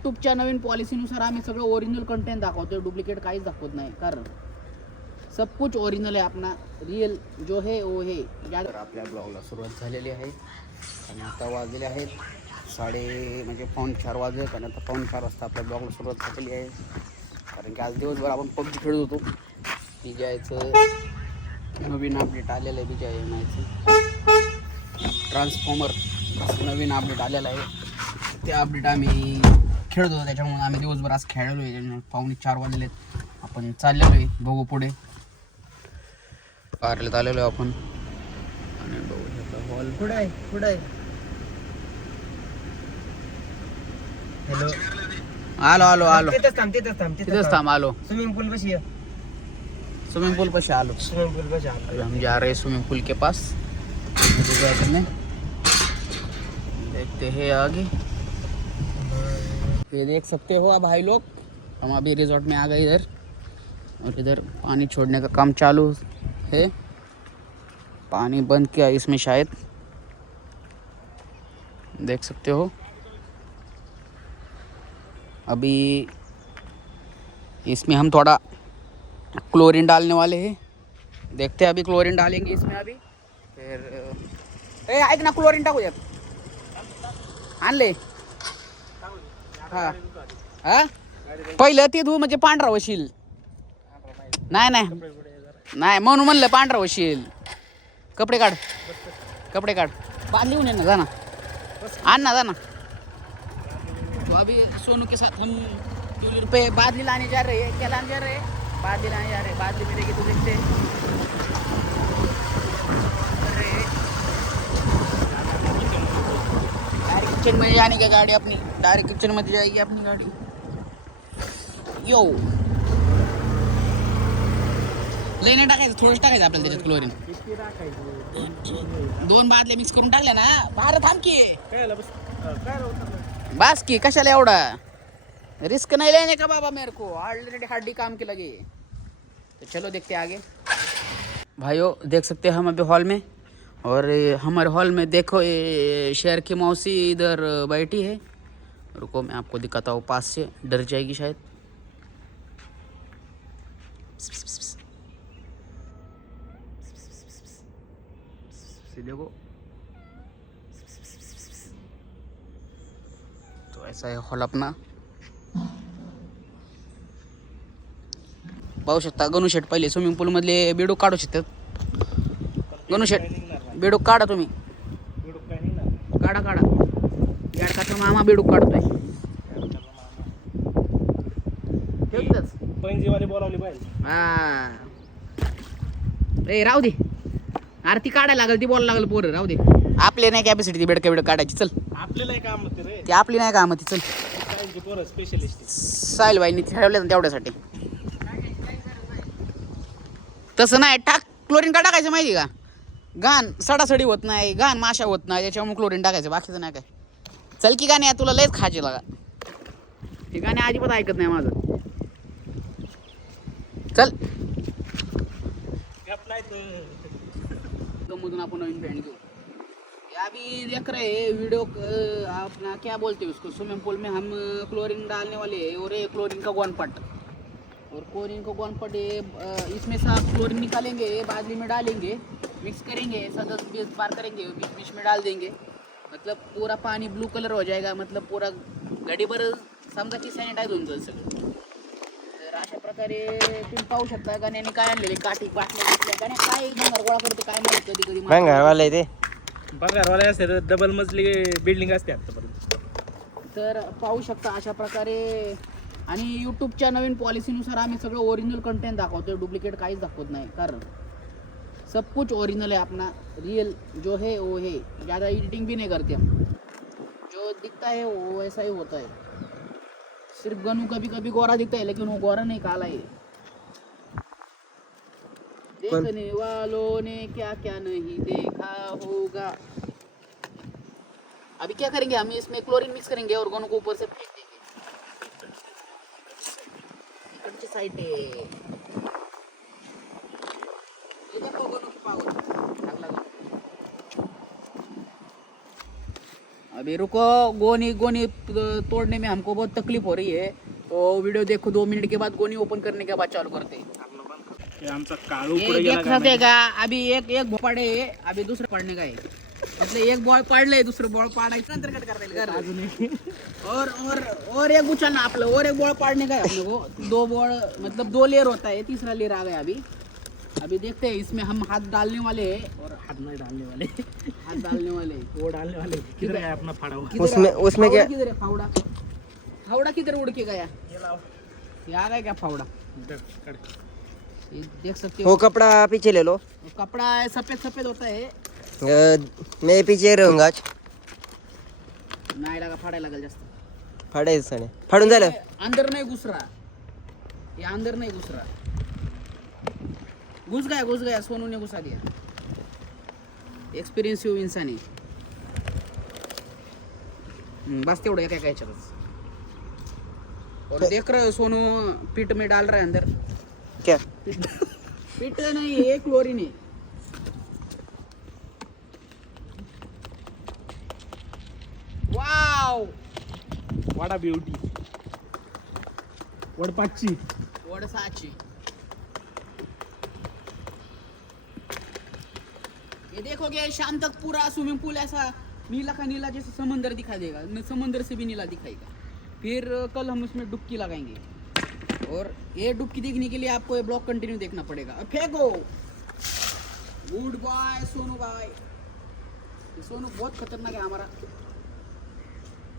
यूट्यूबच्या नवीन पॉलिसीनुसार आम्ही सगळं original content दाखवतो डुप्लिकेट काहीच दाखवत नाही. कारण सब कुछ ओरिजिनल आहे आपला. रिअल जो है ओ हे तर आपल्या ब्लॉगला सुरुवात झालेली आहे. आणि आता वाजलेले आहेत साडे म्हणजे पाऊण चार वाजले आणि आता पाऊण चार वाजता आपल्या ब्लॉगला सुरुवात झालेली आहे. कारण की आज दिवसभर आपण पबजी खेळत होतो. विजयाचं नवीन अपडेट आलेलं आहे विजय एम आयचं ट्रान्सफॉर्मर नवीन अपडेट आलेलं आहे. ते अपडेट आम्ही खेळत होतो त्याच्यामुळे आम्ही दिवसभर आज खेळलो आहे. पावणे चार वाजले आपण चाललेलो आहे. बघू पुढे. कारल्यात आलेलो आहे आपण. आणि बघू शकता हॉल पुढे आहे? पुढे आहे? हॅलो आलो आलो आलो. तिथंच थांब तिथंच थांब तिथंच थांब. आलो. स्विमिंग पूल कशी आहे? स्विमिंग पूल पे आलो. स्विमिंग पूल कशी आहे? अभी हम जा रहे हैं स्विमिंग पूल के पास. करने देखते हैं आगे. ये देख सकते हो आप भाई लोग। हम अभी रिजॉर्ट में आ गए इधर। और इधर पानी छोड़ने का काम चालू है। पानी बंद किया इसमें शायद। देख सकते हो। अभी इसमें हम थोड़ा क्लोरीन डालने वाले हैं। देखते हैं अभी क्लोरीन डालेंगे इसमें अभी। फिर, ए ऐक ना क्लोरीन टाकू यात आणले हा. हा? पहिलं ते धू म्हणजे पांढरा वशील. नाही नाही. नाही म्हणून म्हणलं पांढरा वशील. कपडे काढ. कपडे काढ. बांधून ये ना जा ना. आण ना जा ना. तो अभी सोनू के साथ हम ट्यूलिप पे बादली लाने जा रहे हैं क्या लाने जा रहे हैं बादली लाने जा रहे हैं बादली की तो. देखते हैं किचन में जाने की गाड़ी अपनी डायरेक्ट किचन मध्ये जाएगी अपनी गाड़ी। यो लई नाही टाकायचं थोडंच टाकायचं आपल्याला त्याच्यात क्लोरीन दोन बादल्या मिक्स करून टाकल्या ना, बाहेर थांब की। बस की, कशाला एवढा? रिस्क नहीं लेने का बाबा मेरे को? ऑलरेडी हार्डी काम के लगे। तो चलो देखते आगे। भाइयों, देख सकते हैं हम अभी हॉल में? और हमारे हॉल में देखो, ये शहर की मौसी इधर बैठी है। रुको, मैं आपको दिखाता हूँ, पास से डर जाएगी शायद। देखो। तो ऐसा है हॉल अपना। पाहू शकता गणूशेट पहिले स्विमिंग पूल पूलमधले बेडूक काढू शकतात. गणूशेट बेडूक काढा तुम्ही. काढा काढा. याडकाचा मामा बेडूक काढतोय. पैंजीवाले बोलावली पाहिजे. हा. ए राहू दे. अरे ती काढायला लागल ती बोलायला लागल पोरं राहू दे. आपले नाही कॅपॅसिटी ती बेडका बेड काढायची चल. आपल्याला काम होते रे. ती आपली नाही काम ती चल. काहींची पोरं स्पेशलिस्ट ना तेवढ्यासाठी. तसं नाही टाक. क्लोरीन का टाकायचं माहिती का? घाण सडासडी होत नाही घाण माशा होत नाही त्याच्यामुळे क्लोरीन टाकायचं बाकीचं नाही काय. चल की गाणे तुला लयच खायचे लागा. हे गाणे अजिबात ऐकत नाही माझं. चल. मधून आपण नवीन ब्रांड घेऊ. ये अभी देख रहे हैं वीडियो अपना क्या बोलते हैं उसको? स्विमिंग पूल में हम क्लोरीन डालने वाले हैं और ये क्लोरीन का गोनपट और क्लोरीन का गोनपट ये इसमें से आप क्लोरीन निकालेंगे ये बादली में डालेंगे मिक्स करेंगे ऐसा दस बीस बार करेंगे बीच बीच में डाल देंगे। मतलब पूरा पानी ब्लू कलर हो जाएगा मतलब पूरा घडीभर समजा की सॅनिटाईज होऊन जाईल सगळं। तर अशा प्रकारे तुम्ही पाहू शकता गाण्याने काय आणलेले काठी बाटल्या गाण्या काय भंगार गोळा करते काय माहिती कधी कधी मला- भंगारवाले ते. भंगारवाले असते तर डबल मजली बिल्डिंग असते आतापर्यंत. तर पाहू शकता अशा प्रकारे. आणि यूट्यूबच्या नवीन पॉलिसीनुसार आम्ही सगळं ओरिजिनल कंटेंट दाखवतो डुप्लिकेट काहीच दाखवत नाही कारण सब कुछ ओरिजिनल है अपना रियल जो है वो है। ज़्यादा एडिटिंग भी नहीं करते हम। जो दिखता है वो वैसा ही होता है। सिर्फ़ गनू कभी कभी गोरा दिखता है लेकिन वो गोरा नहीं काला है। देखने वालों ने क्या क्या नहीं देखा होगा। अभी क्या करेंगे हम? इसमें क्लोरीन मिक्स करेंगे और गोनों को ऊपर से फेंक देंगे। इकडची गोनू की गोनू. गोनी गोनी तोड़ने में हमको बहुत तकलीफ हो रही है। तो वीडियो देखो दो मिनट के बाद गोनी ओपन करने के बाद चालू करते हैं। हे देख काय सकते का अभी एक एक पाडे अभी दुसरं पाडणे काय मतलब एक बॉल पाडलंय दुसरं बॉल पाडायचं नंतर कट करता येईल का? और और और एक उछलना आपलं और एक बॉल पाड़ने का है अपने को। दो बॉल मतलब दो लेयर होता है तीसरा लेयर आ गया अभी। अभी देखते हैं इसमें हम हाथ डालने वाले हैं। और हात नाही डालने वाले। हाथ डालने वाले। वो डालने वाले। किधर है अपना फाड़ा किधर उसमें- है? उसमें फावड़ा क्या- किधर है? फावड़ा। फावड़ा किधर उड़ के गया? ये आ गया क्या फावड़ा? इधर काढ. ये देख सकते वो हो। कपड़ा पीछे ले लो। कपड़ा है सफेद सफेद होता है। अ, मैं पीछे रहूंगा आज। नाही लागा फाडायला लागेल जास्त। फाडायचं सणे फाडून झालं अंदर नहीं घुस रहा। ये अंदर नहीं घुस रहा। घुस गया घुस गया सोनू ने घुसा दिया। एक्सपिरियन्सिव इंसान। आहे हम्म, बस तेवढं एका एका ह्याच्यातच और देख रहे हो सोनू पीठ में डाल रहा है अंदर. क्या? पीठ पीठ नहीं ये क्लोरीन है वाव! वाडा ब्युटी वडपाची वडसाची. ये देखोगे, शाम तक पूरा स्विमिंग पूल ऐसा नीला का नीला जैसे समंदर दिखाई देगा। समंदर से भी नीला दिखाएगा। फिर कल हम उसमें डुबकी लगाएँगे। और ये डुबकी देखने के लिए आपको ये ब्लॉग कंटिन्यू देखना पड़ेगा। फेंको! Good bye Sonu bye Sonu बहुत खतरनाक है हमारा।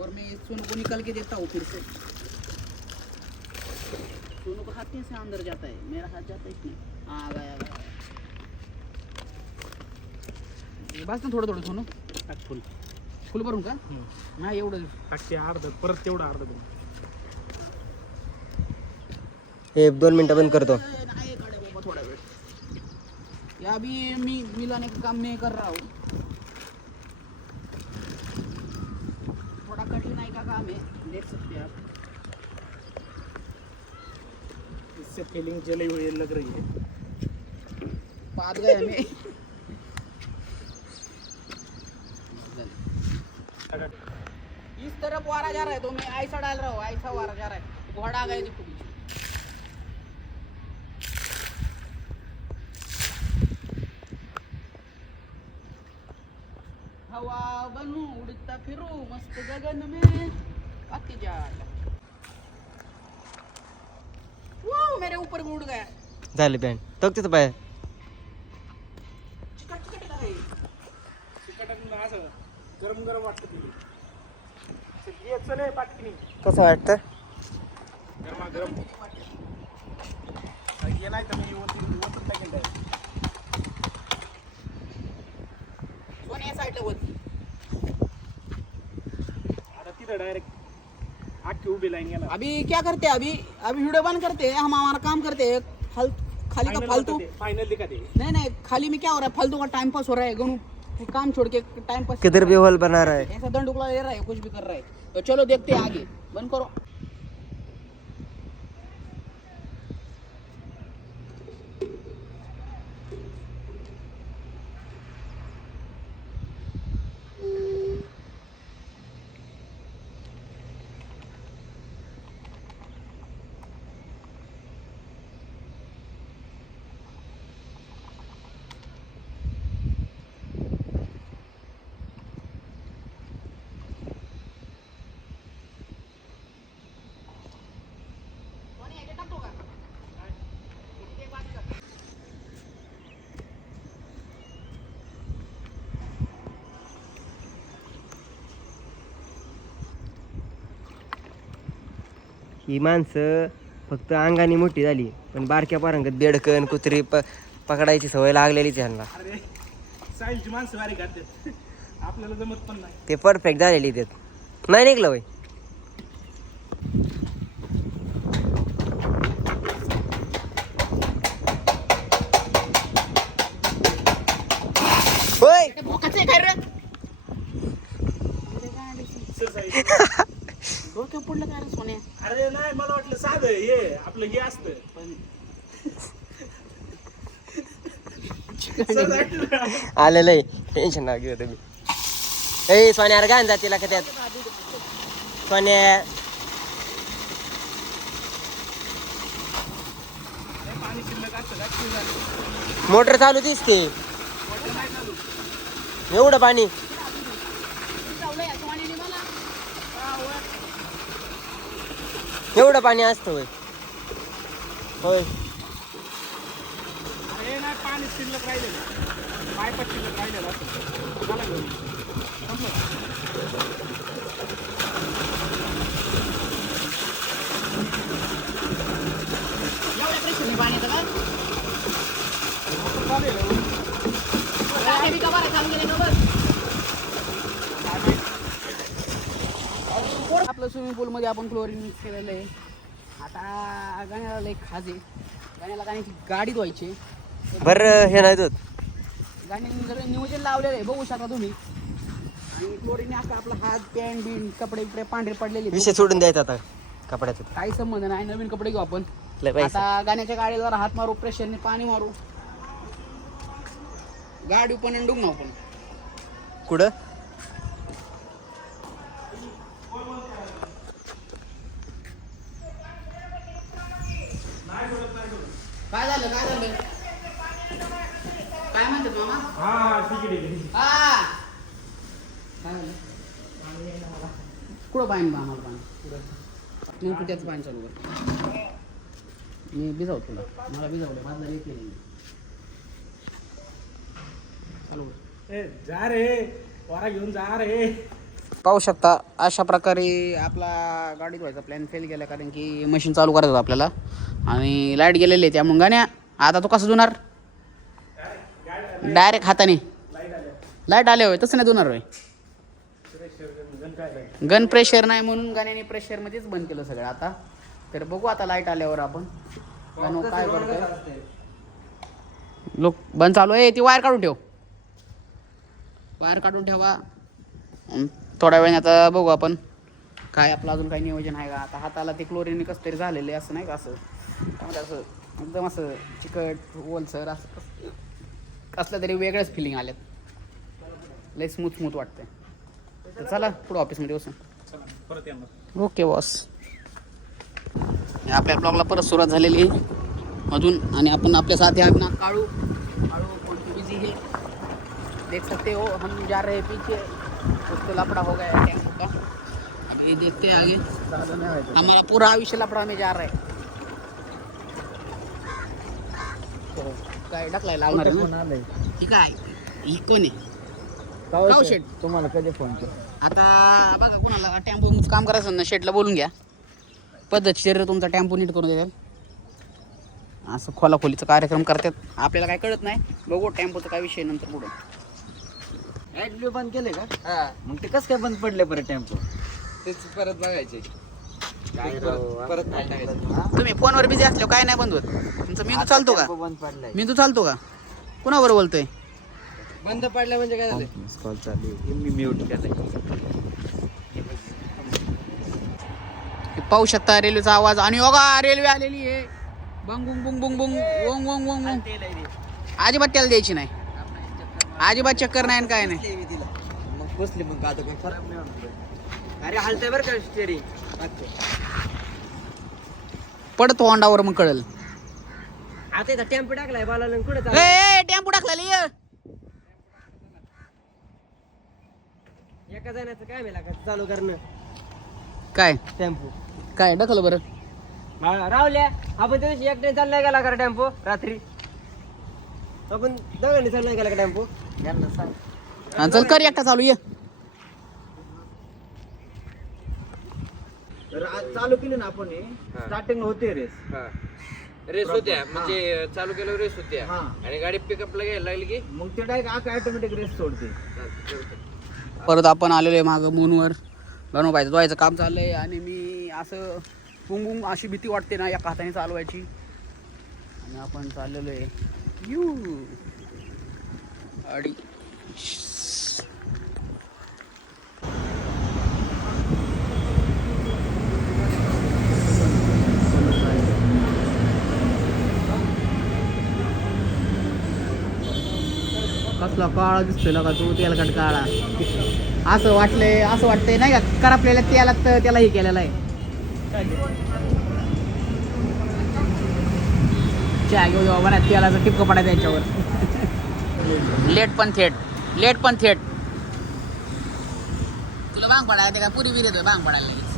और मैं सोनू को निकल के देता हूँ फिर से। सोनू का हाथ कैसे अंदर जाता है? मेरा हाथ जाता है इसमें। आ गया गया ये बस ना थोडं थोडं सोनू. टाक फुल. फुल भरून का? हम्म. एवढं. टाकते अर्ध परत तेवढं अर्ध दोन हे दोन मिनिटं बंद करतो. नाही काढे बाबा थोडा वेळ. या अभी मी मिलाने का काम मैं कर रहा. हूँ थोड़ा कठिनाई का काम है? देख सकते हैं आप. इससे फीलिंग जली हुई लग रही है पात गए हमें तरफ वारा जा रहा है तो मैं ऐसा डाल रहा हूँ ऐसा वारा जा रहा है। घोड़ा आ गया देखो हवा बनू उड़ता फिरू मस्त गगन में। जा वो मेरे ऊपर उड़ गया। झालं बँड तो तिथं बाहेर। चिकट चिकट लगे चिकटक असं गरम गरम वाटतं पाटकिनी कसं वाटतं अभी क्या करते अभी अभी वीडियो बंद करते हैं हम हमारा काम करते हैं। खाली का फालतू। फायनल दिखा दे। नहीं नहीं खाली में क्या हो रहा है? फालतू का टाइम पास हो रहा है गणू काम छोड़ के टाइम पास किधर भी हॉल बना रहा है ऐसा दंड उकला ले रहा है कुछ भी कर रहा है तो चलो देखते हैं आगे. बंद करो. ही माणसं फक्त अंगाने मोठी झाली पण बारक्या पारंगत बेडकन कुत्री प पकडायची सवय लागलेलीच ह्यांना. अरे साईलची माणसं भारी काढतात आपल्याला जमत पण नाही. ते परफेक्ट झालेली त्यात नाही निघलं वय होय ते भोकाचं आहे काय रे डोक्यावर पडलं काय रे सोन्या अरे नाही मला वाटलं साधं हे आपलं हे असतं. आलेलं आहे टेन्शन ना घेऊ तुम्ही ए सोन्यावर गाण जातीला का त्यात सोन्या. मोटर चालू दिसते. एवढं पाणी एवढं पाणी असतं होय हे नाही पाणी शिल्लक राहिलेलं पायपात शिल्लक राहिलेलं असतं चला घेऊन. एवढ्या प्रेशरने पाणी येतं का? मोटर चालू आहे ना. काय बी कबारा खाऊन गेले का बस? आपलं स्विमिंग पूल मध्ये आपण क्लोरीन मिक्स केलेलं आहे आता गाण्याला लई खाज आहे. गाण्याला गाण्याची गाडी धुवायची बरं हे नाही दूध गाण्याने सगळं नियोजन लावलेलं आहे. बघू शकता तुम्ही. आणि क्लोरीने असं आपला हात पॅन्ट बिन कपडे बिपडे पांढरे पडलेले. विषय सोडून द्यायचा आता कपड्याचा. काही संबंध नाही. नवीन कपडे घेऊ आपण. लय आता गाण्याच्या गाडीला जरा हात मारू प्रेशरने पाणी मारू. गाडी पण डुग ना आपण कुठं? काय झालं? काय झालं? काय म्हणतात मामा? हा हा तिकीट आहे हा. काय झालं? कुठं बा आम्हाला पाणी मग त्याचं पाणी चालू कर. मी भिजाव तुला. मला भिजावलं माझं येते नाही चालू ए जा रे. वारा घेऊन जा रे. पाहू शकता अशा प्रकारे आपला गाडी धुवायचा प्लॅन फेल गेला कारण की मशीन चालू करायचं आपल्याला. आणि लाइट गेलेली आहे त्यामुळे गाण्या आता तो कसं धुणार? डायरेक्ट हाताने. लाइट आले होय तसं नाही धुणार होय. गन प्रेशर नाही म्हणून गाण्याने प्रेशरमध्येच बंद केलं सगळं आता. तर बघू आता लाइट आल्यावर आपण. गाणं काय करतोय? लोक बंद चालू आहे. ती वायर काढून ठेव. वायर काढून ठेवा. थोड्या वेळाने आता बघू आपण. काय आपलं अजून काही नियोजन आहे का? आता हाताला ते क्लोरीन कसं तरी झालेलं आहे असं नाही का असं? त्यामध्ये असं एकदम असं चिकट ओलसर असं कस- कसलं तरी वेगळंच फिलिंग आल्यात. लय स्मूथ स्मूथ वाटतंय. तर चला पुढं ऑफिसमध्ये बसून. चला परत ओके बॉस आपल्या ब्लॉगला परत सुरुवात झालेली आहे. अजून आणि आपण आपल्या साथ आहे ना काळू. काळू बिझी बिजी है देख सकते हो हम जा रहे पीछे. तो लफड़ा हो गया है टेम्पो का। अब ये देखते हैं आगे। हमारा पूरा आयुष्य लफड़ा में जा रहा है। काय टाकलाय लावणार आहे ना ठीक आहे ही कोण आहे काव शेट तुम्हाला कधी फोन केला आता बघा कोणाला टेम्पो काम करायचं ना शेटला बोलून घ्या. पद्धतशीर तुमचा टेम्पो नीट करून देतात. असं खोलाखोलीचा कार्यक्रम करतात. आपल्याला काय कळत नाही बघू टेम्पोचा काय विषय नंतर पुढं. ऍडब्ल्यू बंद केले का? मग ते कसं काय बंद पडले परत टेम्पो तेच परत बघायचे. काय परत- परत नाही टाकायचं. तुम्ही फोनवर बिझी असल्यावर काय नाही बंद होत. तुमचा मेंदू चालतो का? बंद पडलाय. मेंदू चालतो का? कुणाबरोबर बोलतोय? बंद पडल्या म्हणजे काय झालं? कॉल चालू आहे. मी म्यूट केलाय. हे पाहू शकता रेल्वेचा आवाज. आणि बघा रेल्वे आलेली आहे. बंग बुंग बुंग बुंग बुंग. वंग वंग वंग वंग. अजिबात त्याला द्यायची नाही. अजिबात चक्कर नाही आणि काय नाही. मग बसली मग आता काही खराब नाही होणार अरे हलतंय बरं का स्टेरी पडतो होंडावर मग कळल. आता इथं टेम्पो टाकलाय बाला कुठे ए टेम्पो टाकलेली ये. एका जणाचं काय मिळाला का चालू करणं. काय? टेम्पो. काय ढकल बरं. रावल्या आपण त्या दिवशी एकट्याने चाललाय गेला का टेम्पो? रात्री. आपण दोघांनी चाललाय गेला का टेम्पो? यांना सांग. हा, चल कर एकटा चालू ये. चालू केली ना आपण स्टार्टिंग होते रेस हा. रेस होत्या. म्हणजे चालू केल्यावर रेस होत्या. हा. आणि गाडी पिकअपला घ्यायला लागली की? मग ते डायरेक्ट आका ऑटोमॅटिक रेस सोडते. परत आपण आलेलो आहे मागं मूनवर गणोबाईचं धुवायचं काम चाललंय आणि मी असं बुंग अशी भीती वाटते ना एका हाताने चालवायची. आणि आपण चाललेलो आहे. यू! गाडी. कसला काळा दिसतोय ना का तू तेलकट काळा. असं वाटलंय असं वाटतंय नाही का? करपलेल्या तर त्याला हे केलेलं आहे. चहा घेऊ जेव्हा म्हणा तेलाचं टिपकं पडायचं याच्यावर. लेट पण थेट लेट पण थेट. तुला बांग पडायला ते का? पुरी बिरी येतोय बांग पडायला लगेच.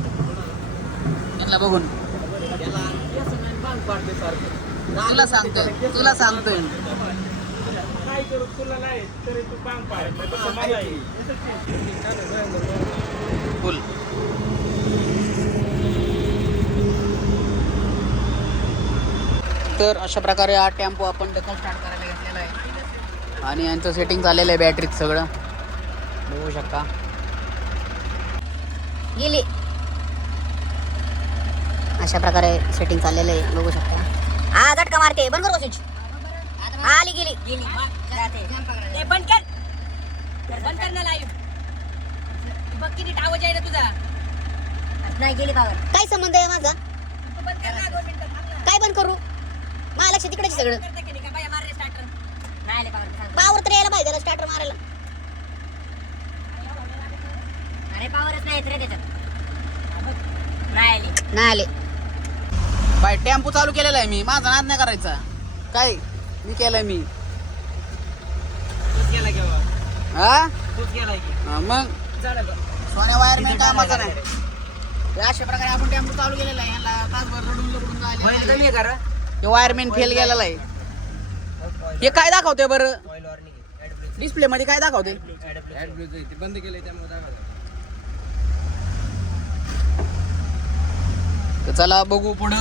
त्यांना बघून. तुला सांगतोय तुला सांगतोय तुला फुल तर अशा प्रकारे हा टेम्पो आपण डकल स्टार्ट करायला आणि यांचं सेटिंग झालेलं आहे बॅटरीत सगळं. बघू शकता. गेली. अशा प्रकारे सेटिंग चाललेलं आहे बघू शकता. हा झटका मारते. बंद करू स्विच आली गेली. गेली. ते बंद कर. बंद कर ना लाईव्ह बघ किती आवाज आहे ना तुझा. नाही गेली पावर काय संबंध आहे माझा? काय बंद करू? माझ्या लक्ष तिकडे सगळं. पावर तर यायला पाहिजे स्टार्टर मारायला. अरे पावरच नाही रे त्याच्यात. नाही आली. नाही आली. बाय टेम्पो चालू केलेला आहे मी. माझा नाद नाही करायचा. काय? मी केलंय मी. तूच गेला केव्हा? हा? तूच गेला की. हा, मग? सोन्या वायरमॅन कामाचा नाही. हे अशा प्रकारे आपण टेम्पो चालू केलेला आहे. तासभर रडून लपडून जायला? हे वायरमॅन फेल गेलेला आहे. हे काय दाखवतोय बरं ऑइल वॉर्निंग आहे. Add brake. डिस्प्ले मध्ये काय दाखवते? बंद केलंय त्यामुळे दाखवते चला बघू पुढं.